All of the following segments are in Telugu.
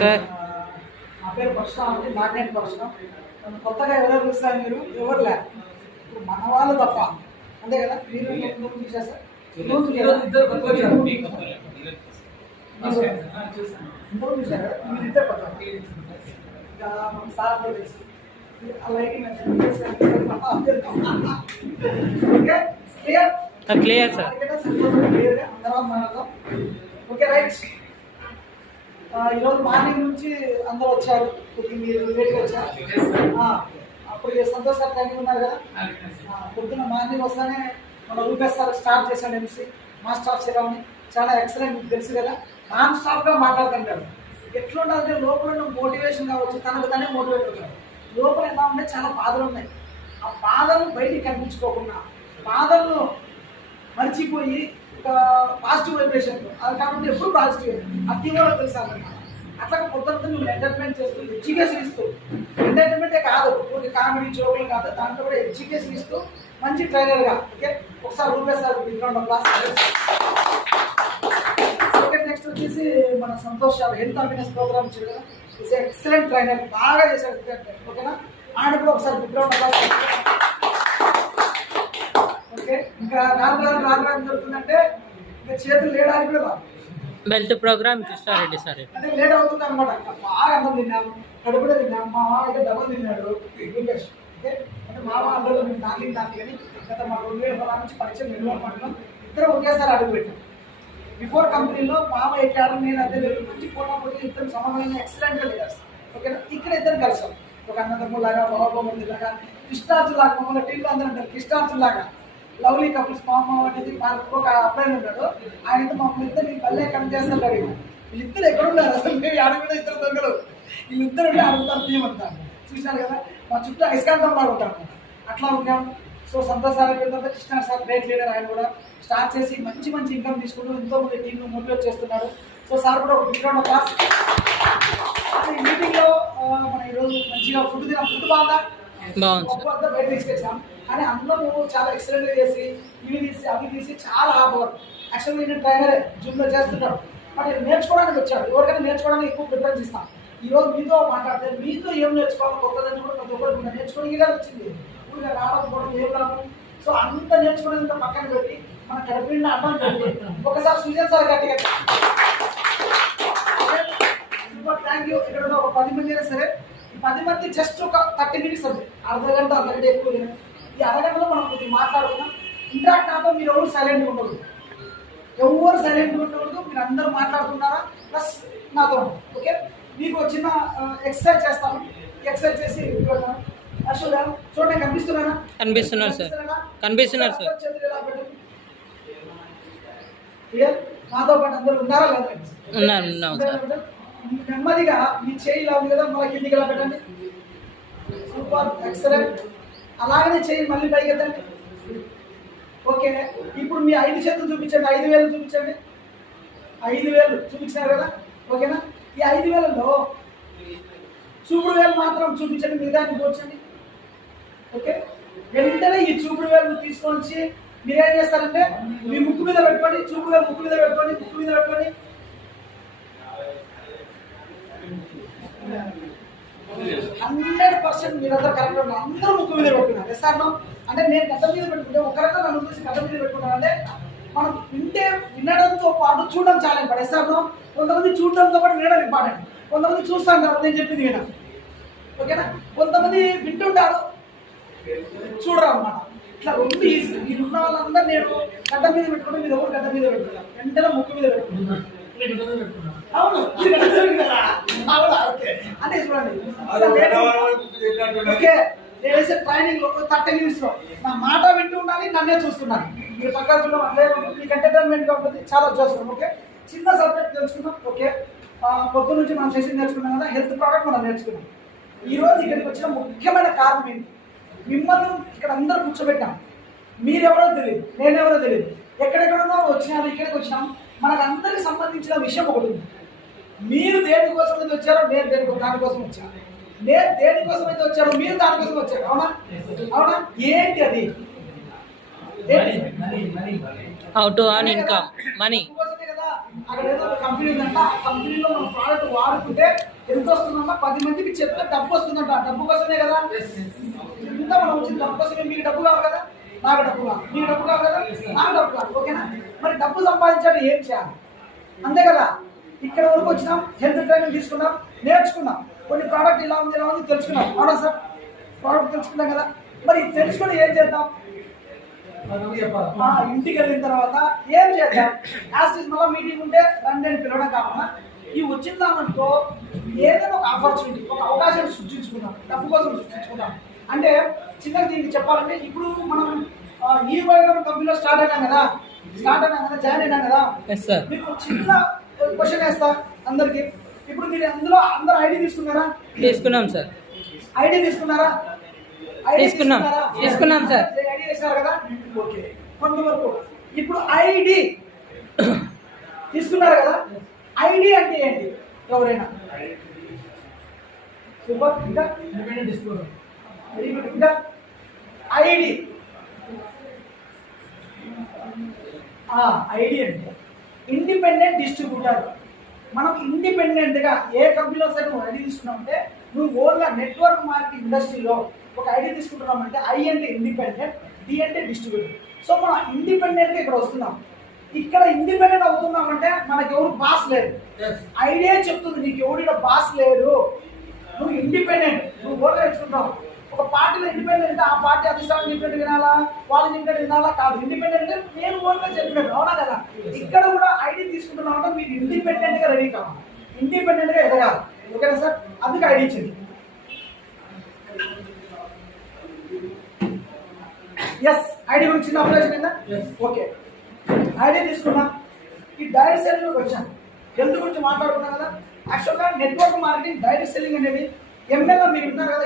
సార్. నా పేరు పరశురామ్ అండి, మ్యాగ్నెట్ పరశురామ్. నన్ను కొత్తగా ఎవరు చూస్తారు మీరు? ఎవరు లే, ఇప్పుడు మన వాళ్ళు తప్ప, అంతే కదా? మీరు చూసా సార్, ఇద్దరు చూసారా? మీరు ఇద్దరు కొత్త ఇంకా మన సార్ తెలుసు. Clear sir. అందరం మాట్లాడదాం. Okay right. ఈరోజు మార్నింగ్ నుంచి అందరూ వచ్చారు, కొద్దిగా మీరు లేట్గా వచ్చారు. అప్పుడు సంతోష్ సార్ ట్రైనింగ్ ఉన్నారు కదా, పొద్దున్న మార్నింగ్ వస్తానే మన రూపేష్ సార్ స్టార్ట్ చేశాడు ఎంసీ మాస్టర్ ఆఫ్ సెరమనీ. చాలా ఎక్సలెంట్, మీకు తెలుసు కదా, నాన్ స్టాప్గా మాట్లాడుతుంటాడు. ఎట్లుండాలంటే లోపల మోటివేషన్ కావచ్చు, తనకు తనే మోటివేట్ అవుతాడు. లోపల ఎలా ఉంటే చాలా బాధలు ఉన్నాయి, ఆ బాధలు బయటికి కనిపించుకోకుండా బాధలను మర్చిపోయి ఒక పాజిటివ్ వైబ్రేషన్, అది కాబట్టి ఎప్పుడు పాజిటివ్ అతి కూడా తెలుసు అన్నమాట. అట్లా పొద్దున్న నువ్వు ఎంటర్టైన్మెంట్ చేస్తూ ఎడ్యుకేషన్ ఇస్తూ, ఎంటర్టైన్మెంటే కాదు ఒక కామెడీ జోకులు కాదు, దాంట్లో కూడా ఎడ్యుకేషన్ ఇస్తూ మంచి ట్రైనర్గా. ఓకే, ఒకసారి Rupesh sir background class. Second next వచ్చేసి మన Santosh sir health awareness programme ఇచ్చారు కదా, ఇస్ ఎక్సలెంట్ ట్రైనర్, బాగా చేశాడు. ఓకేనా, ఆయన కూడా ఒకసారి బ్యాక్గ్రౌండ్ క్లాస్. ఓకే, ఇంకా రాను జరుగుతుందంటే ఇంకా చేతులు లేడానికి కూడా రాదు. బెల్ట్ ప్రోగ్రామ్ కృష్ణారెడ్డి సార్ అంటే లేట్ అవుతుంది అనమాట. బాగా అన్నం తిన్నాం, కడుపులో తిన్నాం. మా మామ అయితే డబ్బులు తిన్నాడు. ఓకే, అంటే మామ అందులో మేము దానికి కానీ గత మా 2016 నుంచి పరిచయం నిర్వహణ ఇద్దరు ఒకేసారి అడుగు పెట్టాం. బిఫోర్ కంపెనీలో మామ ఎక్కాడు, నేను అదే లేదు, మంచి పోటీ ఇద్దరు సమన్వయంగా ఎక్సలెంట్గా లీడర్స్. ఓకేనా, ఇక్కడ ఇద్దరు కలిసాం, ఒక అన్నదమ్ములాగా బాబులాగా కృష్ణార్జులాగా. మమ్మల్ని టీంలో అందరూ అంటారు కృష్ణార్జులాగా. లవ్లీ కపుల్స్ మామ అనేది మాకు ఒక అబ్బాయి ఉన్నాడు, ఆయనతో మమ్మల్ని ఇద్దరు మళ్ళీ ఎక్కడ చేస్తారు అడిగి. వీళ్ళిద్దరు ఎక్కడున్నారు అసలు? మేము ఆడపిల్ల ఇద్దరు దొంగలు, వీళ్ళిద్దరు ఉంటే అడుగుతారు తీయమంటారు. చూసినారు కదా, మా చుట్టూ ఐస్కాంతం లాగా ఉంటారు అనమాట. అట్లా ఉన్నాం. సో సంతోష్ సార్ అయిపోయిన తర్వాత కృష్ణ సార్ గ్రేట్ లీడర్, ఆయన కూడా స్టార్ట్ చేసి మంచి మంచి ఇన్కమ్ తీసుకుంటూ ఎంతో మంది టీంను మోటివేట్ చేస్తున్నాడు. సో సార్ కూడా ఒక బిగ్రౌండ్ క్లాస్. ఈ మీటింగ్లో మనం ఈరోజు మంచిగా ఫుడ్ తిన్నాం. ఫుడ్ బాగుందా? అంతా బయట తీసుకొచ్చాం, కానీ అందరూ చాలా ఎక్సలెంట్గా చేసి ఇవి తీసి అవి తీసి చాలా హార్డ్ వర్క్. యాక్చువల్గా నేను ట్రైనరే, జిమ్లో చేస్తున్నాడు, బట్ నేర్చుకోవడానికి వచ్చాడు. ఎవరికైనా నేర్చుకోవడానికి ఎక్కువ ప్రిఫరెన్స్ ఇస్తాం. ఈరోజు మీతో మాట్లాడితే మీతో ఏం నేర్చుకోవాలి కొత్తదని కూడా ప్రతి ఒక్కరికి నేర్చుకోవడానికి ఇలా వచ్చింది. ఊరిగా రావడం ఏం రాము. సో అంత నేర్చుకోవడానికి పక్కన పెట్టి మన కడుపుని అడ్డం పెట్టి ఒకసారి సుజన్ సార్ గట్టిగా థ్యాంక్ యూ. ఇక్కడ ఒక 10 మంది అయినా సరే, ఈ 10 మంది జస్ట్ ఒక 30 minutes ఉంది, అర్ధగంట అంతకంటే ఎక్కువ. ఈ అరగంటలో మనం కొద్దిగా మాట్లాడుకున్నాం. ఇంట్రాక్ట్ నాతో మీరు ఎవరు సైలెంట్గా ఉండదు, ఎవరు సైలెంట్గా ఉండకూడదు. మీరు అందరూ మాట్లాడుతున్నారా ప్లస్ నాతో. ఓకే, మీకు చిన్న ఎక్సర్సైజ్ చేస్తాను. ఎక్సర్సైజ్ చేసి అసలు చూడండి, కనిపిస్తున్నారా? కనిపిస్తున్నారు సార్, కనిపిస్తున్నారు సార్. నాతో పాటు అందరూ ఉన్నారా లేదా? ఉన్నాం సార్. నెమ్మదిగా మీ చేయి ఇలా ఉంది కదా, మళ్ళీ కిందికి ఇలా పెట్టండి. Super, excellent. అలాగనే చేయి మళ్ళీ పైకి ఎత్తండి. ఓకే, ఇప్పుడు మీ 5 చేతులు చూపించండి, 5 వేలు చూపించండి. 5 వేలు చూపించినారు కదా, ఓకేనా? ఈ 5 వేలలో చూపుడు వేలు మాత్రం చూపించండి, మిగతాన్ని పోర్చండి. ఓకే, వెంటనే ఈ చూపుడు వేలు తీసుకొని వచ్చి మీరు ఏం చేస్తారంటే మీ ముక్కు మీద పెట్టుకోండి. చూపుడు వేలు ముక్కు మీద పెట్టుకోండి, ముక్కు మీద పెట్టుకోండి. 100% మీరందరూ కరెక్ట్ ఉన్నారు. అందరూ ముక్కు మీద పెట్టుకున్నారు. Yes sir no? అంటే నేను గడ్డ మీద పెట్టుకుంటే ఒకరితో నన్ను చూసి గడ్డ మీద పెట్టుకున్నాను అంటే మనం వినడంతో పాటు చూడడం చాలా ఇంపార్టెంట్. Yes sir no? కొంతమంది చూడడంతో పాటు వినడం ఇంపార్టెంట్. కొంతమంది చూస్తూ ఉంటారు, నేను చెప్పింది వినడం. ఓకేనా? కొంతమంది వింటుంటారు, చూడరు అన్నమాట. ఇట్లా రెండు ఈజీ. మీరు ఉన్న వాళ్ళందరూ నేను గడ్డ మీద పెట్టుకుంటే మీరు ఎవరు గడ్డ మీద పెట్టుకున్నారు, వెంటనే ముక్కు మీద పెట్టుకుంటున్నారు. అవును, అంటే చూడండి. ఓకే, నేను వేసే ట్రైనింగ్ 30 minutes లో నా మాట వింటూ ఉండాలి, నన్నే చూస్తున్నాను. మీరు పక్కన చూడడం అట్లే మీకు ఎంటర్టైన్మెంట్గా ఉంటుంది, చాలా చూస్తున్నాం. ఓకే, చిన్న సబ్జెక్ట్ తెలుసుకున్నాం. ఓకే, పొద్దు నుంచి మనం సెషన్ నేర్చుకున్నాం కదా, హెల్త్ ప్రోడక్ట్ మనం నేర్చుకున్నాం. ఈరోజు ఇక్కడికి వచ్చిన ముఖ్యమైన కారణం ఏంటి? మిమ్మల్ని ఇక్కడ అందరూ కూర్చోబెట్టాం. మీరెవరో తెలియదు, నేనెవరో తెలియదు, ఎక్కడెక్కడో వచ్చినాము, ఇక్కడికి వచ్చినాం. మనకు అందరికి సంబంధించిన విషయం ఒకటి ఉంది. మీరు దేనికోసం అయితే వచ్చారో నేను దానికోసం వచ్చాను, నేను దేనికోసం అయితే వచ్చారో మీరు దానికోసం వచ్చారు. అవునా? అవునా? ఏంటి అది? How to earn income, money. అక్కడ ఏదో ఒక కంపెనీ ఉందంట, ఆ కంపెనీలో మన ప్రోడక్ట్ వాడుకుంటే ఎంత వస్తుందంట, 10 మందికి చెప్తే డబ్బు వస్తుందంట. డబ్బు కోసమే కదా ఇంత మనం వచ్చింది, డబ్బు కోసమే. మీకు డబ్బు కావాలి కదా, నాకు డబ్బు కావాలి, మీకు డబ్బు కావాలి కదా, నాకు డబ్బు కావాలి, ఓకేనా? మరి డబ్బు సంపాదించాలి ఏం చేయాలి, అంతే కదా. ఇక్కడ వరకు వచ్చినాం, హెల్త్ ట్రైనింగ్ తీసుకున్నాం, నేర్చుకున్నాం, కొన్ని ప్రోడక్ట్ ఇలా ఉంది తెలుసుకున్నాం, అవునా సార్? ప్రోడక్ట్ తెలుసుకున్నాం కదా, మరి తెలుసుకొని ఏం చేద్దాం? ఇంటికి వెళ్ళిన తర్వాత ఏం చేద్దాం? యాస్టిస్ మళ్ళీ మీటింగ్ ఉంటే రండి అని పిలవడం కాకుండా ఈ వచ్చిందామనుకో ఏదైనా ఒక ఆపర్చునిటీ, ఒక అవకాశాన్ని సృష్టించుకుందాం, డబ్బు కోసం సృష్టించుకుందాం. అంటే చిన్నగా దీనికి చెప్పాలంటే ఇప్పుడు మనం ఈ కంపెనీలో స్టార్ట్ అయినాం కదా, జాయిన్ అయినాం కదా. మీకు చిన్న క్వశ్చన్ వేస్తా అందరికి. ఇప్పుడు మీరు అందులో అందరూ ఐడి తీసుకున్నారా? తీసుకున్నాం సార్. ఐడి తీసుకున్నారా? తీసుకున్నాం సార్. ఐడి చేశారు కదా, ఓకే. కొంతవరకు ఇప్పుడు ఐడి తీసుకున్నారు కదా. ఐడి అంటే ఏంటి? ఎవరైనా సూపర్. ఇంకా ఇంకా ఐడి ఐడి అంటే ఇండిపెండెంట్ డిస్ట్రిబ్యూటర్. మనం ఇండిపెండెంట్ గా ఏ కంపెనీలో సరే నువ్వు ఐడి తీసుకున్నామంటే, నువ్వు ఓన్గా నెట్వర్క్ మార్కెటింగ్ ఇండస్ట్రీలో ఒక ఐడి తీసుకుంటున్నామంటే, ఐ అంటే ఇండిపెండెంట్, డి అంటే డిస్ట్రిబ్యూటర్. సో మనం ఇండిపెండెంట్ గా ఇక్కడ వస్తున్నాం. ఇక్కడ ఇండిపెండెంట్ అవుతున్నామంటే మనకి ఎవరు బాస్ లేరు. ఐడియా చెప్తుంది నీకు ఎవరు బాస్ లేరు, నువ్వు ఇండిపెండెంట్, నువ్వు ఓన్గా తెచ్చుకుంటావు. ఒక పార్టీలో ఇండిపెండెంట్, ఆ పార్టీ అధిష్టానం చెప్పినట్టు వినాలా, వాళ్ళు చెప్పినట్టు వినాలా కాదు. ఇండిపెండెంట్ అంటే నేను ఓన్గా చెప్పినట్టు, అవునా కదా? ఇక్కడ కూడా ఐడి తీసుకుంటున్నాం అంటే మీరు ఇండిపెండెంట్ గా రెడీ కావాలి, ఇండిపెండెంట్ గా ఎదగాలి, ఓకేనా సార్? అందుకే ఐడి ఇచ్చింది. ఎస్, ఐడి గురించి చిన్న అప్లికేషన్ అయిందా? ఓకే, ఐడి తీసుకున్నా. ఈ డైరెక్ట్ సెల్లింగ్ వచ్చాను, హెల్త్ గురించి మాట్లాడుకున్నాం కదా. యాక్చువల్గా నెట్వర్క్ మార్కెటింగ్ డైరెక్ట్ సెల్లింగ్ అనేది ఎంఎల్ఎం, మీరు వింటారు కదా,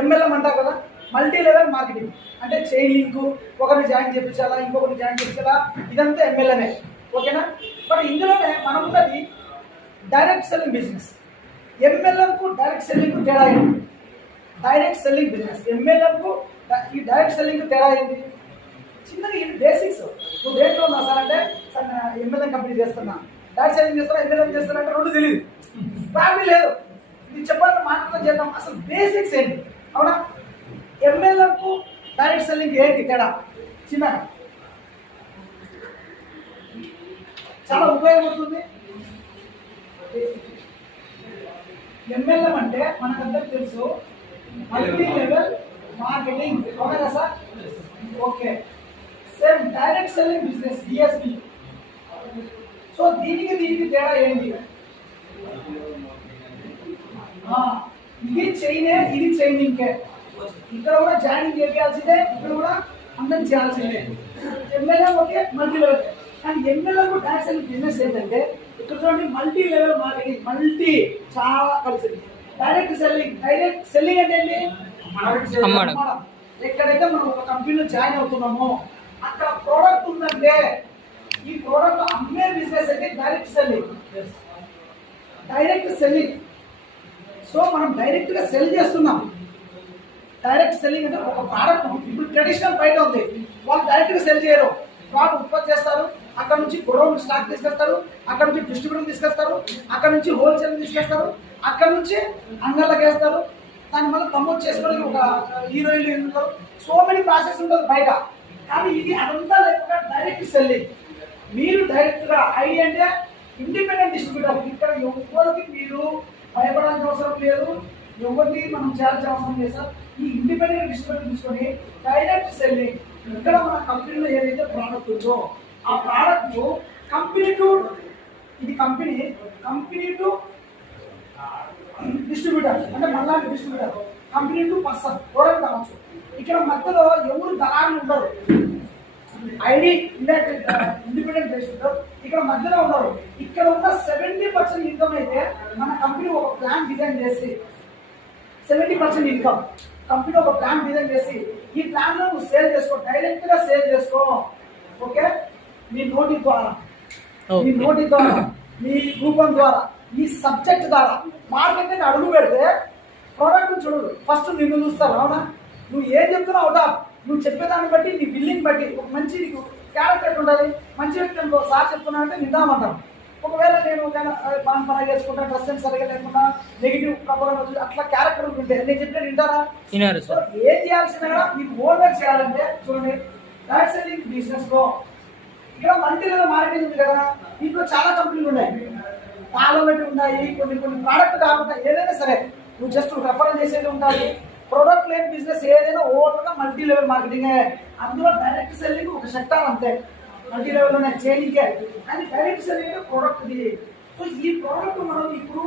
ఎంఎల్ఎం అంటారు కదా, మల్టీ లెవెల్ మార్కెటింగ్. అంటే చైన్ లింక్, ఒకరిని జాయిన్ చేయించాలా, ఇంకొకరిని జాయిన్ చేయించాలా, ఇదంతా ఎంఎల్ఎంఏ, ఓకేనా? బట్ ఇందులోనే మనం ఉన్నది డైరెక్ట్ సెల్లింగ్ బిజినెస్. ఎంఎల్ఎంకు డైరెక్ట్ సెల్లింగ్ తేడా ఏంటి? డైరెక్ట్ సెల్లింగ్ బిజినెస్ ఎంఎల్ఎంకు ఈ డైరెక్ట్ సెల్లింగ్ తేడా ఏంటి? చిన్నగా ఇది బేసిక్స్. నువ్వు దేంట్లో ఉన్నా సార్ అంటే, సార్ ఎంఎల్ఎం కంపెనీ చేస్తున్నా, డైరెక్ట్ సెల్లింగ్ చేస్తున్నా, ఎంఎల్ఎం చేస్తున్నా అంటే రెండు తెలియదు, ఫ్యామిలీ లేదు. ఇది చెప్పాలంటే మాట్లాడడం చేద్దాం, అసలు బేసిక్స్ ఏంటి, అవునా? ఎంఎల్ఎంకు డైరెక్ట్ సెల్లింగ్ ఏంటి తేడా? చిన్నగా చాలా ఉపయోగపడుతుంది. ఎంఎల్ఎం అంటే మనకందరికి తెలుసు, మల్టీ లెవెల్ మార్కెటింగ్, అవునా కదా sir? Okay, same direct selling business DSP. So దీనికి తేడా ఏంటి? ఇది చైనే, ఇది చైనింగ్కే. ఇక్కడ కూడా జాయినింగ్ చేయాల్సిందే, ఇక్కడ కూడా అందరం చేయాల్సిందే. MLM okay, multi level. కానీ ఎంఎల్ఎం డైరెక్ట్ సెల్లింగ్ బిజినెస్ ఏంటంటే, ఇక్కడ చూడండి మల్టీ లెవెల్ మార్కెటింగ్, మల్టీ చాలా కలిసింది. డైరెక్ట్ సెల్లింగ్ అంటే ఏంటి? ఎక్కడైతే మనం ఒక కంపెనీలో జాయిన్ అవుతున్నామో అక్కడ ప్రోడక్ట్ ఉందంటే ఈ ప్రోడక్ట్ అమ్మే బిజినెస్ అయితే డైరెక్ట్ సెల్లింగ్. సో మనం డైరెక్ట్ గా సెల్ చేస్తున్నాం. డైరెక్ట్ సెల్లింగ్ అంటే ఒక ప్రోడక్ట్, ఇప్పుడు ట్రెడిషనల్ బయట ఉంది, వాళ్ళు డైరెక్ట్ గా సెల్ చేయరు. ప్రోడక్ట్ ఉత్పత్తి చేస్తారు, అక్కడ నుంచి గొడవలు స్టాక్ తీసుకొస్తారు, అక్కడ నుంచి డిస్ట్రిబ్యూటర్ తీసుకొస్తారు, అక్కడ నుంచి హోల్సేల్ తీసుకొస్తారు, అక్కడ నుంచి అంగళ్ళకి వేస్తారు, దాన్ని మళ్ళీ ప్రమోట్ చేసుకోవడానికి ఒక హీరోయిన్లు ఉంటారు. సో మెనీ ప్రాసెస్ ఉంటుంది బయట. కానీ ఇది అదంతా లేకుండా డైరెక్ట్ సెల్లింగ్. మీరు డైరెక్ట్ గా ఐడి అంటే ఇండిపెండెంట్ డిస్ట్రిబ్యూటర్. ఇక్కడ ఎవరికి మీరు భయపడాల్సిన అవసరం లేదు, ఎవరిని మనం చేయాల్సిన అవసరం లేదు సార్. ఈ ఇండిపెండెంట్ డిస్ట్రిబ్యూటర్ తీసుకొని డైరెక్ట్ సెల్లింగ్. ఇక్కడ మన కంపెనీలో ఏదైతే ప్రోడక్ట్ ఉందో ఆ ప్రోడక్ట్ కంపెనీ టు డిస్ట్రిబ్యూటర్, అంటే మళ్ళీ డిస్ట్రిబ్యూటర్, కంపెనీ టు పర్సన్ ఎవరైనా కావచ్చు. ఇక్కడ మధ్యలో ఎవరు దళారులు ఉండరు. ఐడి ఇండిపెండెంట్ డిస్ట్రిబ్యూటర్ ఇక్కడ మధ్యలో ఉన్నారు. ఇక్కడ ఉన్న 70% ఇన్కమ్ అయితే మన కంపెనీ ఒక ప్లాన్ డిజైన్ చేసి 70% ఇన్కమ్ కంపెనీ ఒక ప్లాన్ డిజైన్ చేసి ఈ ప్లాన్ లో నువ్వు సేల్ చేసుకో, డైరెక్ట్ గా సేల్ చేసుకో. ఓకే, మీ నోటి ద్వారా, మీ రూపం ద్వారా, మీ సబ్జెక్ట్ ద్వారా మార్కెట్ అడుగు పెడితే ప్రోడక్ట్ చూడదు, ఫస్ట్ నిన్ను చూస్తారు. అవునా? నువ్వు ఏం చెప్తున్నావు అవుట్ ఆఫ్ నువ్వు చెప్పేదాన్ని బట్టి నీ బిల్లింగ్ బట్టి ఒక మంచి నీకు క్యారెక్టర్ ఉండాలి. మంచి వ్యక్తి అనుకో, సార్ చెప్తున్నా అంటే నిద్దామంటాం. ఒకవేళ నేను బాగా పని చేసుకుంటా, డ్రెస్ సెన్స్ సరిగా లేకుండా నెగిటివ్ ప్రభావం అట్లా క్యారెక్టర్ ఉంటే నేను చెప్పిన వింటారా? సో ఏం చేయాల్సిన కూడా మీకు ఓవర్వేర్ చేయాలంటే చూడండి, డైరెక్ట్ సెల్లింగ్ బిజినెస్ లో ఇక్కడ మల్టీ లెవెల్ మార్కెటింగ్ ఉంది కదా, ఇంట్లో చాలా కంపెనీలు ఉన్నాయి, పాలమెంట్ ఉన్నాయి, కొన్ని ప్రోడక్ట్ కాకుండా ఏదైనా సరే నువ్వు జస్ట్ రెఫర్ చేసేది ఉండాలి. ప్రొడక్ట్ లేని బిజినెస్ ఏదైనా ఓవర్గా మల్టీ లెవెల్ మార్కెటింగ్. అందులో డైరెక్ట్ సెల్లింగ్ ఒక సెక్టార్ అంతే, మల్టీ లెవెల్ ఉన్నాయి ట్రైనింగే. కానీ డైరెక్ట్ సెల్లింగ్ ప్రోడక్ట్ది. సో ఈ ప్రోడక్ట్ మనం ఇప్పుడు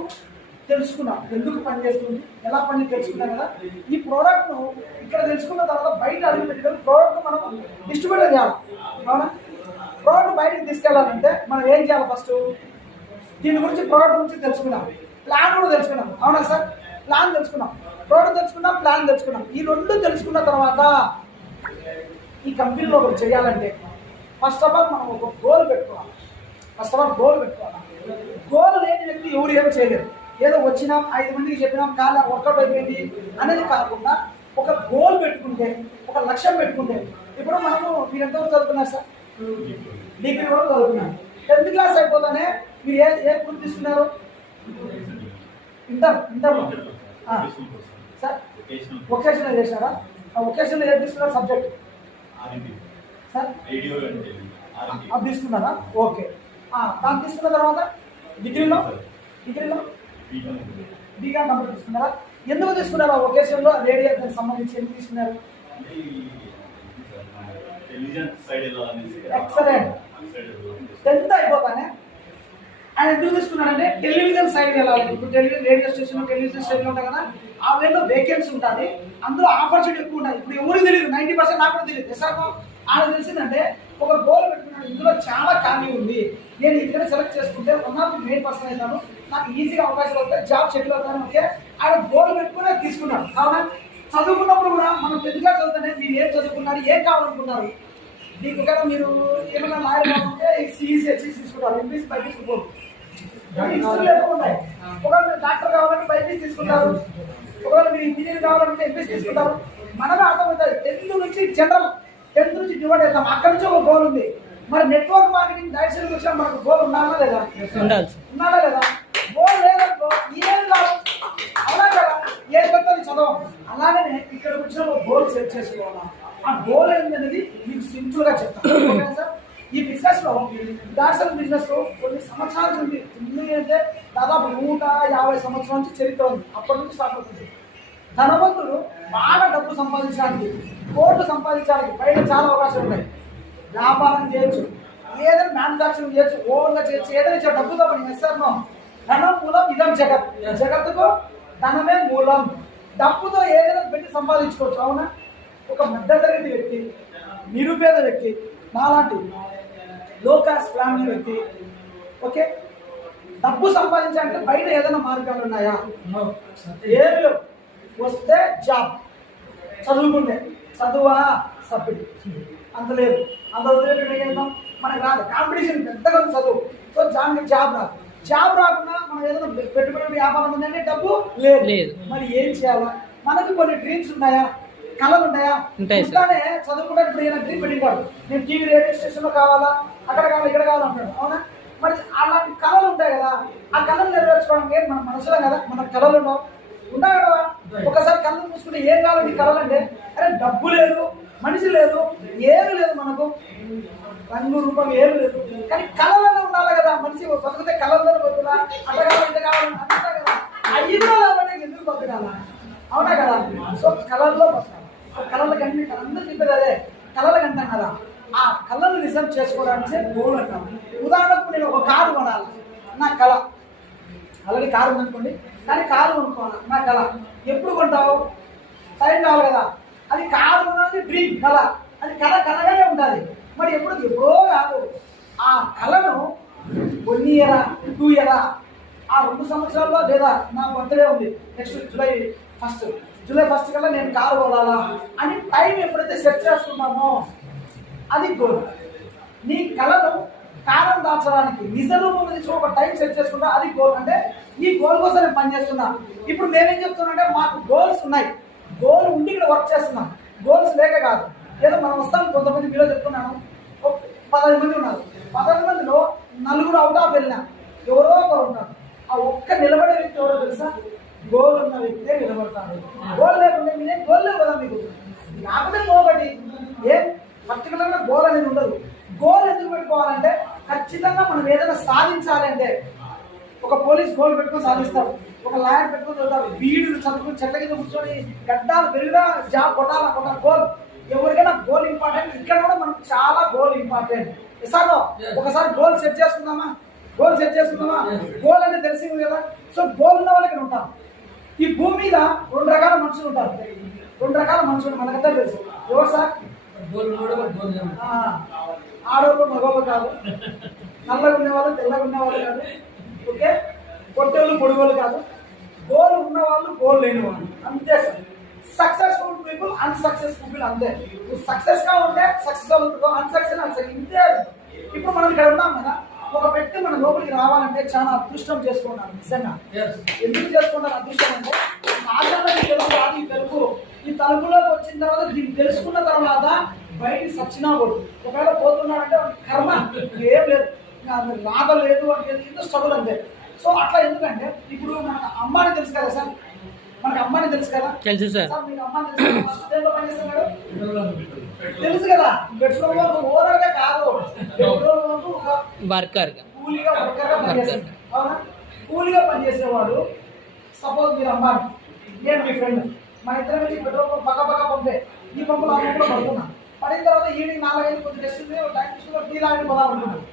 తెలుసుకున్నాం, ఎందుకు పనిచేస్తుంది, ఎలా పని తెలుసుకున్నాం కదా. ఈ ప్రోడక్ట్ను ఇక్కడ తెలుసుకున్న తర్వాత బయట అడుగు పెట్టుకొని ప్రోడక్ట్ మనం డిస్ట్రిబ్యూట్ చేయాలి. అవునా? ప్రోడక్ట్ బయటకు తీసుకెళ్ళాలంటే మనం ఏం చేయాలి? ఫస్ట్ దీని గురించి ప్రోడక్ట్ గురించి తెలుసుకున్నాం, ప్లాన్ కూడా తెలుసుకున్నాం. అవునా సార్? ప్లాన్ తెలుసుకున్నాం, ప్రోడక్ట్ తెలుసుకున్నాం, ప్లాన్ తెలుసుకున్నాం. ఈ రెండు తెలుసుకున్న తర్వాత ఈ కంపెనీలో ఒకటి చేయాలంటే ఫస్ట్ ఆఫ్ ఆల్ మనం ఒక గోల్ పెట్టుకోవాలి. గోల్ లేని వ్యక్తి ఎవరు ఏమో చేయలేరు. ఏదో వచ్చినాం 5 మందికి చెప్పినాం కాల వర్కౌట్ అయిపోయింది అనేది కాకుండా ఒక గోల్ పెట్టుకుంటే, ఒక లక్ష్యం పెట్టుకుంటే. ఇప్పుడు మనము మీరు ఎంతవరకు చదువుకున్నారు సార్? డిగ్రీ వరకు చదువుకున్నారు. 10th క్లాస్ అయిపోతానే మీరు ఏ గ్రూప్ తీసుకున్నారు? ఇంటర్లో సార్ వొకేషనల్ చేశారా? వొకేషనల్ ఏం తీసుకున్నారు సబ్జెక్ట్ సార్? అది తీసుకున్నారా? ఓకే. దాన్ని తీసుకున్న తర్వాత డిగ్రీలో బీకామ్ కంప్లీట్ తీసుకున్నారా? ఎందుకు తీసుకున్నారా వొకేషన్లో రేడియో దానికి సంబంధించి ఎందుకు తీసుకున్నారు? ఎక్సలెంట్. 10th అయిపోతానే ఆయన ఎందుకు తీసుకున్నాడంటే టెలివిజన్ సైడ్ వెళ్ళాలి. ఇప్పుడు రేడియో స్టేషన్ టెలివిజన్ స్టేషన్ ఉంటాయి కదా, ఆ వేలో వేకెన్సీ ఉంటుంది, అందులో ఆపర్చునిటీ ఎక్కువ ఉంటాయి. ఇప్పుడు ఎవరికి తెలియదు, 90% నాకు కూడా తెలియదు. ఎస్ఆర్ ఆయన తెలిసిందంటే ఒక గోల్ పెట్టుకున్నాడు, ఇందులో చాలా ఖాళీ ఉంది, నేను ఇక్కడ సెలెక్ట్ చేసుకుంటే 1 of the main person అవుతాను, నాకు ఈజీగా అవకాశాలు వస్తాయి, జాబ్ సెటిల్ అవుతాను. ఓకే, ఆయన గోల్ పెట్టుకుని తీసుకున్నాడు. కావున చదువుకున్నప్పుడు కూడా మనం పెద్దగా చదువుతానే మీరు ఏం చదువుకున్నారు, ఏం కావాలనుకున్నారు. దీనికి ఒకవేళ మీరు ఏమైనా లాయర్ కావాలంటే సిఈసి హెచ్ఈసి తీసుకుంటారు, ఎంపీసీ బయట తీసుకోరు, ఉన్నాయి. ఒకవేళ మీరు డాక్టర్ కావాలంటే బయట తీసుకుంటారు, ఒకవేళ మీరు ఇంజనీర్ కావాలంటే ఎంపీసీ తీసుకుంటారు. మనమే అర్థమవుతుంది. 10th నుంచి డివైడ్ అవుతాం, అక్కడి నుంచి ఒక గోల్ ఉంది. మరి నెట్వర్క్ మార్కెటింగ్ డైరెక్ట్ సెల్లింగ్ వచ్చినా మనకు గోల్ ఉండాలా లేదా? ఉండాలా లేదా? గోల్ లేదనుకో ఏం కాదు. అవునా కదా? ఏం పెద్ద చదవం. అలానే ఇక్కడికి వచ్చిన ఒక గోల్ సెట్ చేసుకోవాలా, ఆ గోల్ ఏంటనేది మీకు సింపుల్ గా చెప్తాను. ఓకేనా సార్? ఈ బిజినెస్ లో డార్సల్ బిజినెస్ లో కొన్ని సంవత్సరాల నుంచి అంటే దాదాపు 150 సంవత్సరాల నుంచి చరిత్ర ఉంది. అప్పటి నుంచి స్టార్ట్ అవుతుంది. ధనవంతులు బాగా డబ్బు సంపాదించడానికి, కోట్లు సంపాదించడానికి బయట చాలా అవకాశాలు ఉన్నాయి. వ్యాపారం చేయొచ్చు, ఏదైనా మ్యానుఫ్యాక్చరింగ్ చేయొచ్చు, ఓవర్గా చేయొచ్చు, ఏదైనా చేయొచ్చు. డబ్బుతో పని ఎస్ఆర్నో. ధనం మూలం ఇదం జగత్, జగత్తుకు ధనమే మూలం. డబ్బుతో ఏదైనా పెట్టి సంపాదించుకోవచ్చు. అవునా? ఒక మధ్యతరగతి వ్యక్తి, నిరుపేద వ్యక్తి, నాలాంటి లో కాస్ట్ ఫ్యామిలీ వ్యక్తి, ఓకే, డబ్బు సంపాదించాలంటే బయట ఏదైనా మార్గాలు ఉన్నాయా? ఏమి లేవు. వస్తే జాబ్, చదువుకుంటే చదువా సబ్సిడీ అంత లేదు, అంత వదిలేటం మనకు రాదు. కాంపిటీషన్ పెద్దగా చదువు, సో జాబ్ రాదు. జాబ్ రాకుండా మనం ఏదైనా పెట్టుబడి వ్యాపారం ఉందంటే డబ్బు లేదు. మరి ఏం చేయాలా? మనకు కొన్ని డ్రీమ్స్ ఉన్నాయా, కళలు ఉంటాయా? ఉంటానే చదువుకుంటే ఇప్పుడు ఏదైనా డ్రీమ్ పెట్టింటాడు, నేను టీవీ రేడియో స్టేషన్లో కావాలా, అక్కడ కావాలి, ఇక్కడ కావాలంటాడు. అవునా? మరి అలాంటి కళలు ఉంటాయి కదా, ఆ కళలు నెరవేర్చుకోవడానికి మన మనసులో కదా మన కళలు ఉన్నాయి కదా. ఒకసారి కళ్ళు మూసుకుంటే ఏం కావాలి నీ కళలు అంటే, అరే డబ్బు లేదు, మనిషి లేదు, ఏమి లేదు, మనకు రంగు రూపం ఏమి లేదు, కానీ కళలలో ఉండాలి కదా. మనిషి బతికితే కళల్లో బతుకులా, అట్లా కావాలి, ఇంత కావాలని అంటా కదా. అయ్యి కూడా కావాలి, ఎందుకు బతకాల? అవునా కదా? సో కళల్లో బతకాలి. కళల కంటే అందరూ చెప్పేది అదే, కళలకు అంటాం కదా. ఆ కళను రిజర్వ్ చేసుకోవడానికి గోల్ అంటాం. ఉదాహరణకు నేను ఒక కారు కొనాలి, నా కళ. అలాగే కారు ఉందనుకోండి, కానీ కారు కొనుక్కోవాలి, నా కళ. ఎప్పుడు కొంటావు? టైం కావాలి కదా. అది కారు కొనాలి డ్రీమ్, కళ. అది కళగానే ఉంటుంది. మరి ఎప్పుడో కాదు. ఆ కళను 1 year 2 year ఆ 2 సంవత్సరాల్లో, లేదా నా బర్త్డే ఉంది నెక్స్ట్ జూలై 1 కల్లా నేను కారు కొనాలా అని టైం ఎప్పుడైతే సెట్ చేసుకుంటామో అది గోల్. నీ కళను కారణం దాచడానికి నిజ రూపం నుంచి ఒక టైం సెట్ చేసుకుంటా, అది గోల్. అంటే ఈ గోల్ కోసం నేను పనిచేస్తున్నా. ఇప్పుడు మేమేం చెప్తున్నా అంటే మాకు గోల్స్ ఉన్నాయి, గోల్ ఉండి ఇక్కడ వర్క్ చేస్తున్నాం, గోల్స్ లేక కాదు. ఏదో మనం వస్తాం కొంతమంది మీలో చెప్తున్నాను 15 మంది ఉన్నారు. 15 మందిలో 4 అవుట్ ఆఫ్ వెళ్ళినా ఎవరో ఒకరు ఉంటారు. ఆ ఒక్క నిలబడే వ్యక్తి ఎవరో తెలుసా? గోల్ ఉన్న వ్యక్తే నిలబడతాడు. గోల్ లేకుండా మీరేం గోల్ లేవు కదా మీకు. లేకపోతే ఒకటి ఏం పర్టికులర్గా గోల్ అనేది ఉండదు. గోల్ ఎందుకు పెట్టుకోవాలంటే ఖచ్చితంగా మనం ఏదైనా సాధించాలి అంటే ఒక పోలీస్ గోల్ పెట్టుకొని సాధిస్తాడు, ఒక లాయర్ పెట్టుకొని చదువుతాడు, బీడులు చదువుకుని చెట్ల కింద కూర్చొని గడ్డాలు పెరిగినా జాబ్ కొట్టాలనుకుంటా. గోల్ ఎవరికైనా గోల్ ఇంపార్టెంట్. ఇక్కడ కూడా మనకు చాలా గోల్ ఇంపార్టెంట్. సార్ ఒకసారి గోల్ సెట్ చేసుకుందామా? గోల్ అంటే తెలిసింది కదా. సో గోల్ ఉన్న వాళ్ళకి ఉంటాం. ఈ భూమి మీద 2 రకాల మనుషులు ఉంటారు. 2 రకాల మనుషులు మనకంతా తెలుసు. ఎవరు సార్? ఆడవాళ్ళు మగవాళ్ళు కాదు, నల్లగా ఉండేవాళ్ళు తెల్లగా ఉండేవాళ్ళు కాదు, ఓకే, పొట్టేళ్ళు పొడిగోళ్ళు కాదు. గోల్ ఉన్నవాళ్ళు గోల్ లేని వాళ్ళు అంతే sir. Successful people unsuccessful people అంతే. సక్సెస్ గా ఉంటే సక్సెస్ అవుతుందో, అన్సక్సెస్ ఇంతే. ఇప్పుడు మనం ఇక్కడ ఉన్నాం కదా, ఒక వ్యక్తి మన లోపలికి రావాలంటే చాలా అదృష్టం చేసుకుంటారు. నిజంగా ఎందుకు చేసుకుంటారు అదృష్టం అంటే ఆచరణకి తెలుగు రాదు. ఈ తెలుగు ఈ తలుపులోకి వచ్చిన తర్వాత దీన్ని తెలుసుకున్న తర్వాత బయటికి సచ్చినా కూడా ఒకవేళ పోతున్నాడంటే కర్మ ఏం లేదు, లాభ లేదు అంటే ఏదో స్ట్రగుల్ అంతే. సో అట్లా ఎందుకంటే ఇప్పుడు మనకు అమ్మాని తెలుసు కదా సార్, మనకు అమ్మాని తెలుసు కదా. తెలుసు సార్. మీకు అమ్మాని తెలుసు. ఫస్ట్ టైంలో పనిచేస్తున్నాడు తెలుసు కదా. పెట్రోల్ బంక్ ఓనర్ గా కాదు, పెట్రోల్ బంక్ ఒక వర్కర్ కూలీగా పనిచేస్తాడు. అవునా? కూలీగా పనిచేసేవాడు. సపోజ్ మీరు అమ్మాని, నేను మీ ఫ్రెండ్, మన ఇద్దరం వచ్చి పెట్రోల్ పంప్ పక్క పంపే ఈ పంపులో ఆ పంపులో పడుతున్నా. పడిన తర్వాత ఈవినింగ్ 4-5 కొద్ది రెస్ట్ టైం తీసుకుని టీ లాంటి పోదాం అనుకున్నాను.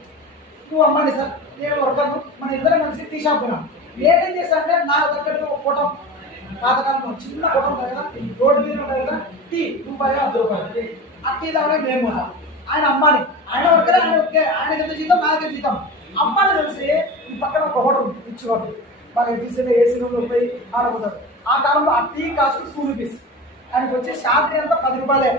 నువ్వు అమ్మాని సార్, నేను వర్కర్ను, మన ఇద్దరం కలిసి టీ షాప్ పోయినాం. నేనేం చేశానంటే నాకు దగ్గర ఒక కొట్టం, పాతకాలంలో చిన్న కొట్టం ఉంటుంది కదా, రోడ్డు మీద ఉంటుంది కదా, టీ రూపాయి 10 రూపాయలు. ఆ టీ తాగడానికి మేము పోతాం. ఆయన అమ్మాని, ఆయన వర్కరే, ఆయన ఓకే, ఆయనకి ఎంత జీతం నాకే జీతం. అమ్మాని తెలిసి ఈ పక్కన ఒక హోటల్ రిచ్ హోటల్ బాగా ఎఫిషియెంట్ ఏసీ రూమ్లో పోయి ఆడబోతారు. ఆ కాలంలో ఆ టీ కాస్ట్ 2 రూపీస్. ఆయనకు వచ్చే శాలరీ అంతా 10 రూపాయలే.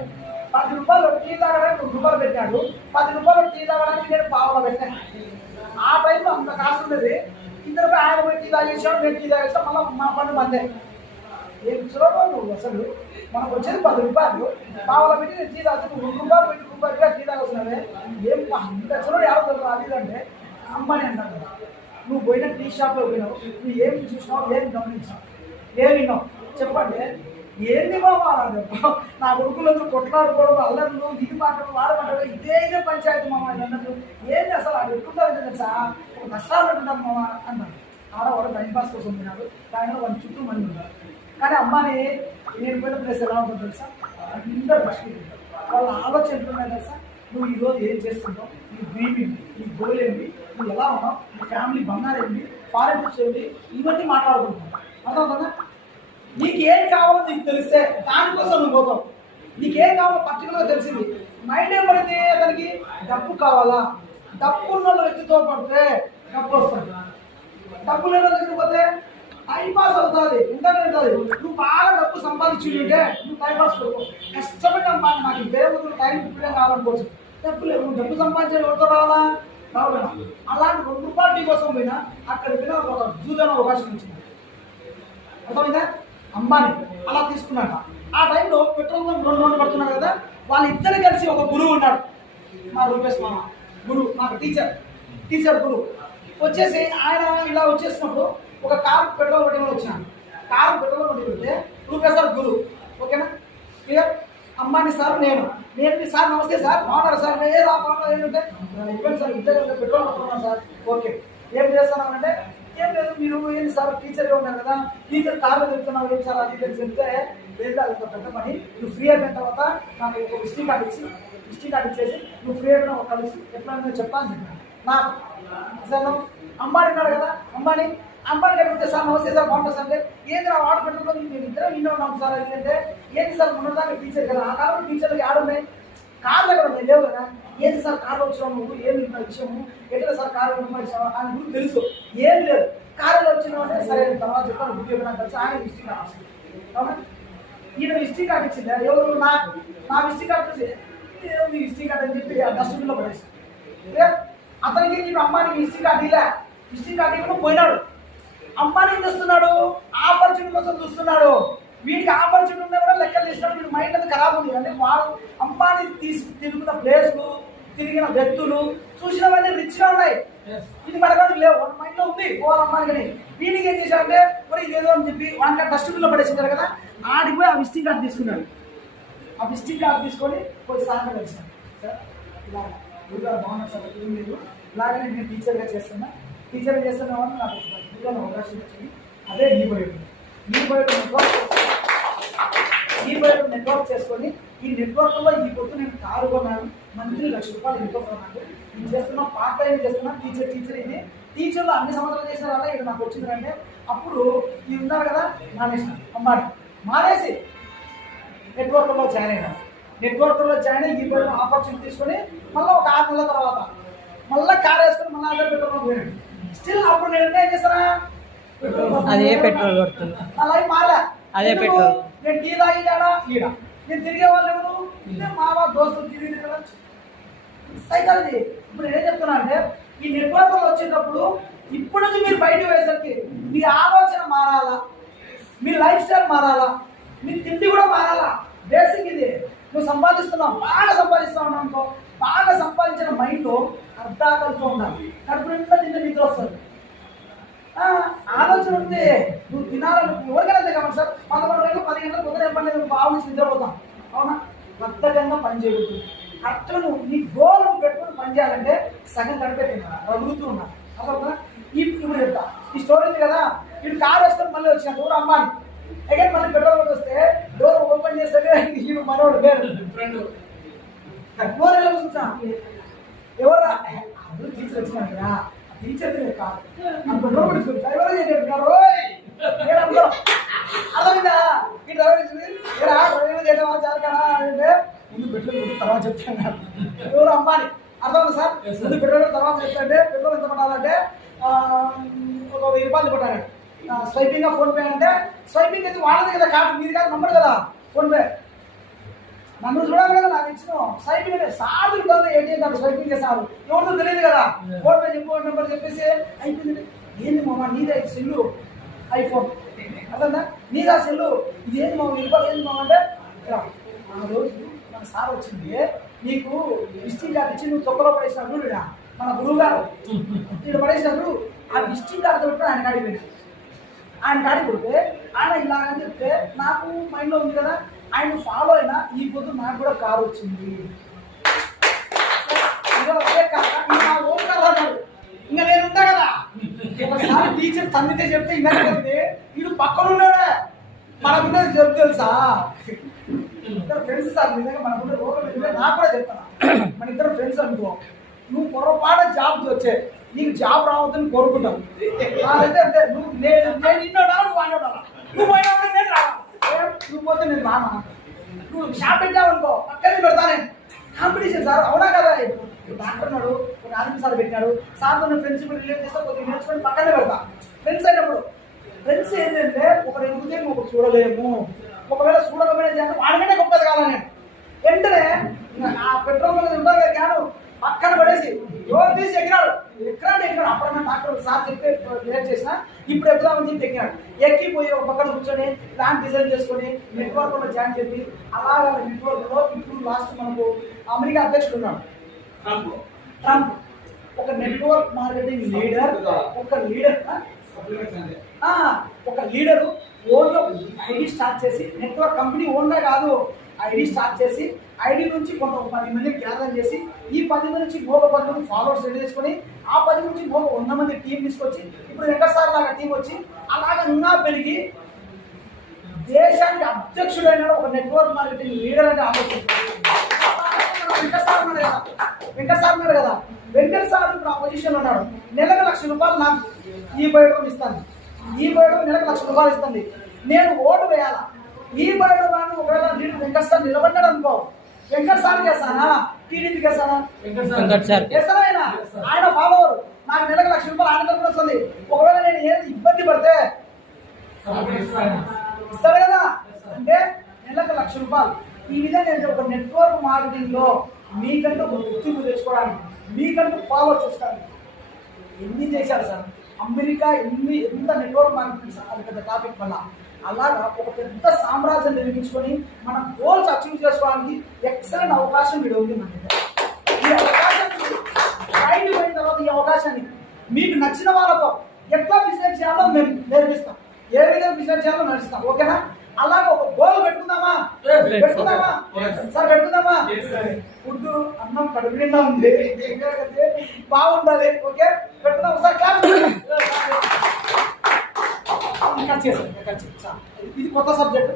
10 రూపాయలు టీ తాగడానికి 2 రూపాయలు పెట్టాడు. 10 రూపాయలు టీ తాగడానికి నేను పావులా పెట్టాను. ఆ టైంలో అంత కాస్ట్ ఉండేది. ఇద్దరు ఆయన పోయి టీ తాగేసాడు, నేను టీ తాగేసాం, మళ్ళీ మా పని మందే. ఏం చూడవు నువ్వు అసలు, మనకు వచ్చేది 10 రూపాయలు, పావులా పెట్టి నేను టీ తాగుతాను, 2 రూపాయలు పెట్టి రూపాయలుగా టీ తాగొస్తున్నావే, ఏం ఇంత చూడడు ఎవరు అది అంటే అమ్మని అంటాను. నువ్వు పోయిన టీ షాప్లో పోయినావు, నువ్వు ఏం చూసినావు, ఏం గమనించావు, ఏం విన్నావు చెప్పండి. ఏంది బాబా నా కొడుకులందరూ కొట్లాడుకోవడం, అల్లర్లు, ఇది మాట్లాడు వాడమంటాడు, ఇదే పంచాయతీ మామ అన్నట్టు. ఏంటి అసలు అది ఎట్లుంటుంది తెలుసా, ఒక కష్టాలు పెట్టుకుంటారు మామ అన్నాడు. ఆడవాడు టైంపాస్ కోసం ఉన్నాడు, కానీ వాళ్ళ చుట్టూ మంది ఉన్నారు. కానీ అమ్మాని నేను పోయిన ప్లేస్ ఎలా ఉంటుంది తెలుసా, అందరూ బస్కి వాళ్ళ ఆలోచన ఎట్లున్నాయి తెలుసా, నువ్వు ఈరోజు ఏం చేస్తుంటావు, నీ డ్రీమ్ ఏంటి, నీ గోల్ ఏంటి, నువ్వు ఎలా ఉన్నావు, నీ ఫ్యామిలీ బంగారు ఏంటి, ఫారెన్ ట్రిప్స్ ఏంటి, ఇవన్నీ మాట్లాడుకుంటావు. అర్థమవుతుందా? నీకు ఏం కావాలో నీకు తెలిస్తే దానికోసం నువ్వు పోతావు. నీకేం కావాలో పర్టికులర్గా తెలిసింది. మైండ్ ఏం పడితే అతనికి డబ్బు కావాలా, డబ్బు ఉన్న వ్యక్తితో పడితే డబ్బు వస్తుంది, డబ్బు లేని దగ్గరికి పోతే టైం పాస్ అవుతుంది, ఉంటుంది ఉంటుంది. నువ్వు బాగా డబ్బు సంపాదించుంటే నువ్వు టైం పాస్ కొడుకో, కష్టపడి నాకు వేరే టైం ఇప్పుడే కావాలనుకోవచ్చు. డబ్బు లేదు, నువ్వు డబ్బు సంపాదించే ఎవరితో రావాలా, రావడం. అలాంటి 2 రూపాయల టీ కోసం పోయినా అక్కడ పోయినా ఒక అద్భుతమైన అవకాశం ఇచ్చింది. అర్థమైందా? అంబానీ అలా తీసుకున్నాక ఆ టైంలో పెట్రోల్ బంక్ 2 పడుతున్నాడు కదా, వాళ్ళిద్దరు కలిసి ఒక గురువు ఉన్నాడు, మా రూపేష్ మామ గురువు, నాకు టీచర్ గురువు వచ్చేసి. ఆయన ఇలా వచ్చేసినప్పుడు ఒక కారు పెట్రోల్ కొట్టి వచ్చినాను. కారు పెట్రోల్ కొట్టి పెడితే రూపేష్ సార్ గురువు, ఓకేనా, క్లియర్. అంబానీ సార్ నేను సార్ నమస్తే సార్, బాగున్నారు సార్, ఏ రాకుండా ఏంటంటే ఇవ్వండి సార్, ఇద్దరు పెట్రోల్ కొట్టుకున్నాను సార్, ఓకే ఏం చేస్తున్నానంటే ఏం లేదు, మీరు ఏంటి సార్ టీచర్గా ఉన్నారు కదా, టీచర్ కార్లో చెప్తున్నావు ఏం సార్ అది తెలిసి చెప్తే లేదు అది పెద్ద పని, నువ్వు ఫ్రీ అయిపోయిన తర్వాత నాకు ఒక విజిటింగ్ కార్డు ఇచ్చేసి నువ్వు ఫ్రీ అయిపోయిన ఒక కలిసి ఎట్లా చెప్తాను చెప్పాను. నాకు సార్ అంబానీ ఉన్నాడు కదా, అంబానీ అడిగితే సార్ నమస్తే సార్ బాగుంటుంది సార్ అంటే ఏంటి నా వాటర్ పెట్టుకుంటే మేము ఇద్దరం ఇంట్లో ఉన్నాం సార్. ఎందుకంటే ఏంటి సార్ ఉన్నదాకా టీచర్ కదా, ఆ కాలంలో టీచర్లు ఆడున్నాయి, కార్లు ఎక్కడ ఉన్నాయి లేవు కదా. ఏంటి సార్ కార్లో వచ్చినావు నువ్వు, ఏమి ఇచ్చాము, ఎట్లా సార్ కారు ఇచ్చావా అని గురించి తెలుసు. ఏం లేదు, కారులో వచ్చినావు అంటే సరే తర్వాత చెప్పాను బుక్ చెప్పినా కలిసి ఆయన విజిటింగ్ కార్డు వచ్చింది. అవునా, ఈయన విజిటింగ్ కార్డు ఇచ్చిందా, ఎవరు నా విజిటింగ్ కార్డు చూసి మీ విజిటింగ్ కార్డు అని చెప్పి డస్ట్బిన్లో పడేసి అతనికి నేను అమ్మాయికి విజిటింగ్ కార్డు ఇలా విజిటింగ్ కార్డు ఇవ్వడం పోయినాడు. అమ్మాయి ఏం చేస్తున్నాడు, ఆపర్చునిటీ కోసం చూస్తున్నాడు. వీటికి ఆపర్చునిటీ ఉన్నా కూడా లెక్కలు చేసినప్పుడు వీడి మైండ్ అది ఖరాబ్ ఉంది. అంటే వాళ్ళు అంబానీ తిరుగుతున్న ప్లేస్లు, తిరిగిన వ్యక్తులు చూసినవన్నీ రిచ్గా ఉన్నాయి. ఇది మనకు లేవు, మన మైండ్లో ఉంది పోవాలమ్మాని. కానీ వీడికి ఏం చేశాడంటే మరి ఇదేదో అని చెప్పి వానికి డస్ట్బిన్లో పడేసింటారు కదా, ఆడికి పోయి ఆ విజిటింగ్ కార్డు తీసుకున్నాడు. ఆ విజిటింగ్ కార్డు తీసుకొని పోయి సార్ని కలిసాను. సార్ ఇలా గురుగారు బాగున్నారు సార్, ఏం లేదు, ఇలాగనే నేను టీచర్గా చేస్తున్నా, టీచర్గా చేస్తున్నామని నాకు గురుగారు అవకాశం వచ్చింది. అదే ఈ బయోడ్ నెట్వర్క్ చేసుకొని ఈ నెట్వర్క్లో ఈ పొద్దు నేను కారు కొన్నాను, మంత్లీ ₹1,00,000 ఇన్కమ్ కొన్నాను. నేను చేస్తున్నా, పార్ట్ టైం చేస్తున్నా, టీచర్ ఇది. టీచర్లో అన్ని సంవత్సరాలు చేసిన వల్ల ఇది నాకు వచ్చిందంటే అప్పుడు ఇది ఉన్నారు కదా మానేసిన అమ్మాయి మానేసి నెట్వర్క్లో జాయిన్ అయినా. నెట్వర్క్లో జాయిన్ అయ్యి ఈ బయోడ్ ఆపర్చునిటీ తీసుకొని మళ్ళీ ఒక 6 నెలల తర్వాత మళ్ళీ కార్ వేసుకొని మళ్ళీ అదే పెట్రోల్ పోయాను. స్టిల్ అప్పుడు నేను ఏం చేస్తానా, అదే పెట్రోల్ కొడుతుంది, నా లైఫ్ మారా. అదే పెట్రోల్. నేను టీ తాగినా ఈడ నేను తిరిగే వాళ్ళు ఎవరు, ఇదే మావా దోస్తులు తిరిగి కదా సైకాలజీ. ఇప్పుడు నేనేం చెప్తున్నా అంటే ఈ నెట్వర్క్లో వచ్చేటప్పుడు ఇప్పటి నుంచి మీరు బయటకు వేసరికి మీ ఆలోచన మారాలా, మీ లైఫ్ స్టైల్ మారాలా, మీ తిండి కూడా మారాలా. బేసిక్ ఇది. నువ్వు సంపాదిస్తున్నావు, బాగా సంపాదిస్తున్నావు అనుకో, బాగా సంపాదించిన మైండ్లో అర్ధాకలతో ఉండాలి. కడుపు నిండా తింటే నిద్ర వస్తుంది. ఆలోచన ఉంది, నువ్వు తినాలని ఎవరికైనా అంతే కాబట్టి సార్ 11 గంటలు 10 గంటలు పొద్దున పని లేదు, బాగు నుంచి నిద్రపోతాం. అవునా, బద్ధకంగా పని చేయకూడదు. కరెక్ట్గా నువ్వు నీ గోల్ నువ్వు పెట్టుకుని పని చేయాలంటే సగం గడిపే తిన్నా రగులుతూ ఉన్నా. అర్థం ఇప్పుడు చెప్తా ఈ స్టోరీ ఉంది కదా. వీడు కార్ వేసుకొని మళ్ళీ వచ్చిన డోర్ అమ్మాని అగైన్ మళ్ళీ పెట్రోల్ వస్తే డోర్ ఓపెన్ చేస్తే వీడు మనోడు వేరు ఫ్రెండ్ డోర్ ఎలా చూసా ఎవరు అందరూ టీచర్ వచ్చినారు కదా, టీచర్ కాదు డ్రైవర్ చెప్పారు అర్థమైందా. ఈ డ్రైవర్ డ్రైవర్ చేయడం చాలు కదా అంటే ముందు పెట్రోల్ తర్వాత చెప్తాను ఎవరు అమ్మాని. అర్థమైంది సార్, ముందు పెట్రోల్ తర్వాత చెప్తాంటే పెట్రోల్ ఎంత పట్టాలంటే ఒక ₹1000 పట్టాలి. స్వైపింగ్ ఫోన్పే అంటే స్వైపింగ్ అయితే వాళ్ళది కదా, కార్డు మీది కాదు, నంబర్ కదా ఫోన్పే. నన్ను చూడాలి కదా, నాకు ఇచ్చిన స్వైపింగ్ అంటే సార్లు ఉంటుంది. ఏటీఎం కార్డు స్వైపింగ్ చేస్తారు, ఎవరితో తెలియదు కదా. ఫోన్పే చెప్పు నెంబర్ చెప్పేసి అయిపోయింది. ఏంది మామ నీదే సెల్లు ఐఫోన్, అర్థందా నీదా సెల్లు, ఇది ఏంది మామ ₹1000 ఏంది మామ అంటే ఆ రోజు మన సార్ వచ్చింది నీకు విజిటింగ్ కార్డు ఇచ్చి నువ్వు తొక్కలో పడేసినప్పుడు మన గురువు గారు ఇక్కడ పడేసినప్పుడు ఆ విజిటింగ్ కార్డు పెట్టి ఆయన కాడిపోయింది. ఆయన కాడికి కొడితే ఆయన ఇలాగని చెప్తే నాకు మైండ్లో ఉంది కదా, ఆయన ఫాలో అయినా ఈ పొద్దు నాకు కూడా కారు వచ్చింది. ఓన్ కారు అన్నాడు. ఇంకా నేను ఉంటా కదా, ఒకసారి టీచర్ తండ్రితే చెప్తే ఇంకా వీడు పక్కన ఉన్నాడే మనకున్నది చెప్తే తెలుసా. ఇద్దరు ఫ్రెండ్స్ సార్ నిజంగా మనకున్న రోగం నాకు కూడా చెప్తాను. మన ఇద్దరు ఫ్రెండ్స్ అనుకో, నువ్వు పొరపాటు జాబ్ వచ్చే నీకు జాబ్ రావద్దని కోరుకుంటావు. అదే అంతే, నువ్వు నేను ఇన్నోడా నువ్వు అన్నోడా, నువ్వు పోయినా నేను రా, నువ్వు పోతే నేను రానా. నువ్వు షాప్ పెట్టావు అనుకో అక్కడే పెడతానే కాంపిటీషన్ సార్. అవునా కదా, డాక్టర్ ఉన్నాడు, ఒక ఆర్మీ సార్ పెట్టాడు, సార్తో ఫ్రెండ్షిప్ రిలేట్ చేస్తే కొద్దిగా నేర్చుకొని పక్కనే పెడతా. ఫ్రెండ్స్ అయినప్పుడు ఫ్రెండ్స్ ఏంటంటే ఒకటి ఎదుగుతే ఒకటి చూడలేము, ఒకవేళ చూడకపోయినా వాడికంటే గొప్పది కాదా. నేను వెంటనే ఆ పెట్రోల్ ఉంటారు కదా క్యాను పక్కన పడేసి ఎవరు తీసి ఎక్కినాడు ఎక్కినాడు. అప్పుడు డాక్టర్ సార్ చెప్పి క్లియర్ చేసిన ఇప్పుడు ఎక్కుదామని చెప్పి ఎక్కినాడు. ఎక్కిపోయి ఒక పక్కన కూర్చొని ప్లాన్ డిజైన్ చేసుకొని నెట్వర్క్లో జాయిన్ చెప్పి అలాగా నెట్వర్క్లో ఇప్పుడు లాస్ట్ మనకు అమెరికా అధ్యక్షుడు ఉన్నాడు ట్రంప్. ఒక నెట్వర్క్ మార్కెటింగ్ లీడర్, ఒక లీడరు ఓన్గా ఐడి స్టార్ట్ చేసి నెట్వర్క్ కంపెనీ ఓన్గా కాదు ఐడి స్టార్ట్ చేసి ఐడి నుంచి కొంత 10 మందిని గ్యాదర్ చేసి ఈ 10 మంది నుంచి ఇంకొక 10 మంది ఫాలోవర్స్ రెడీ చేసుకొని ఆ 10 నుంచి ఇంకొక 100 మంది టీం తీసుకొచ్చి ఇప్పుడు వెంకటసార్ లాగా టీం వచ్చి అలాగా ఇంకా పెరిగి దేశానికి అధ్యక్షుడైన ఒక నెట్వర్క్ మార్కెటింగ్ లీడర్ అంటే ఆలోచించారు. వెంకటసార్ ఉన్నాడు కదా, వెంకటసార్ ఇప్పుడు ఆ పొజిషన్ ఉన్నాడు. నెలకు ₹1,00,000 నాకు ఈ బయోడోమ్ ఇస్తాను, ఈ బయోడోమ్ నెలకు ₹1,00,000 ఇస్తుంది. నేను ఓటు వేయాలా, ఈ బయోడోమ్ ఒకవేళ నేను వెంకటసార్ నిలబడ్డాడు అనుకో, వెంకటసార్ చేస్తానా టీడీపీకి వేస్తానా వేస్తానా ఆయన ఫాలోవర్ నాకు నెలకు ₹1,00,000 ఆయన తరపున వస్తుంది. ఒకవేళ నేను ఏది ఇబ్బంది పడితే ఇస్తాడు కదా, అంటే నెలకు ₹1,00,000. ఈ విధంగా ఒక నెట్వర్క్ మార్కెటింగ్ లో మీకంటూ ఒక గుర్తింపు తెచ్చుకోవడానికి, మీకంటూ ఫాలోవర్స్ వస్తానికి ఎన్ని చేశారు సార్. అమెరికా ఎంత నెట్వర్క్ మార్కెటింగ్ సార్, అది పెద్ద టాపిక్ వల్ల అలాగా ఒక పెద్ద సామ్రాజ్యం నిర్మించుకొని మన గోల్స్ అచీవ్ చేసుకోవడానికి ఎక్సలెంట్ అవకాశం ఇక్కడ ఉంది మన దగ్గర. ఈ అవకాశాన్ని బయట పోయిన తర్వాత ఈ అవకాశాన్ని మీకు నచ్చిన వాళ్ళతో ఎట్లా బిజినెస్ చేయాలో మేము నేర్పిస్తాం, ఏ విధంగా బిజినెస్ చేయాలో నడుస్తాం. ఓకేనా? అలాగే ఒక గోల్ పెట్టుకుందామా? పెట్టుకుందామా సార్? పెట్టుకుందామా? ఫుడ్ అన్నం కడుపు నిండా ఉంది, బాగుండాలి. ఓకే, పెట్టుకుందాం సార్. క్లాస్ ఇది కొత్త సబ్జెక్ట్.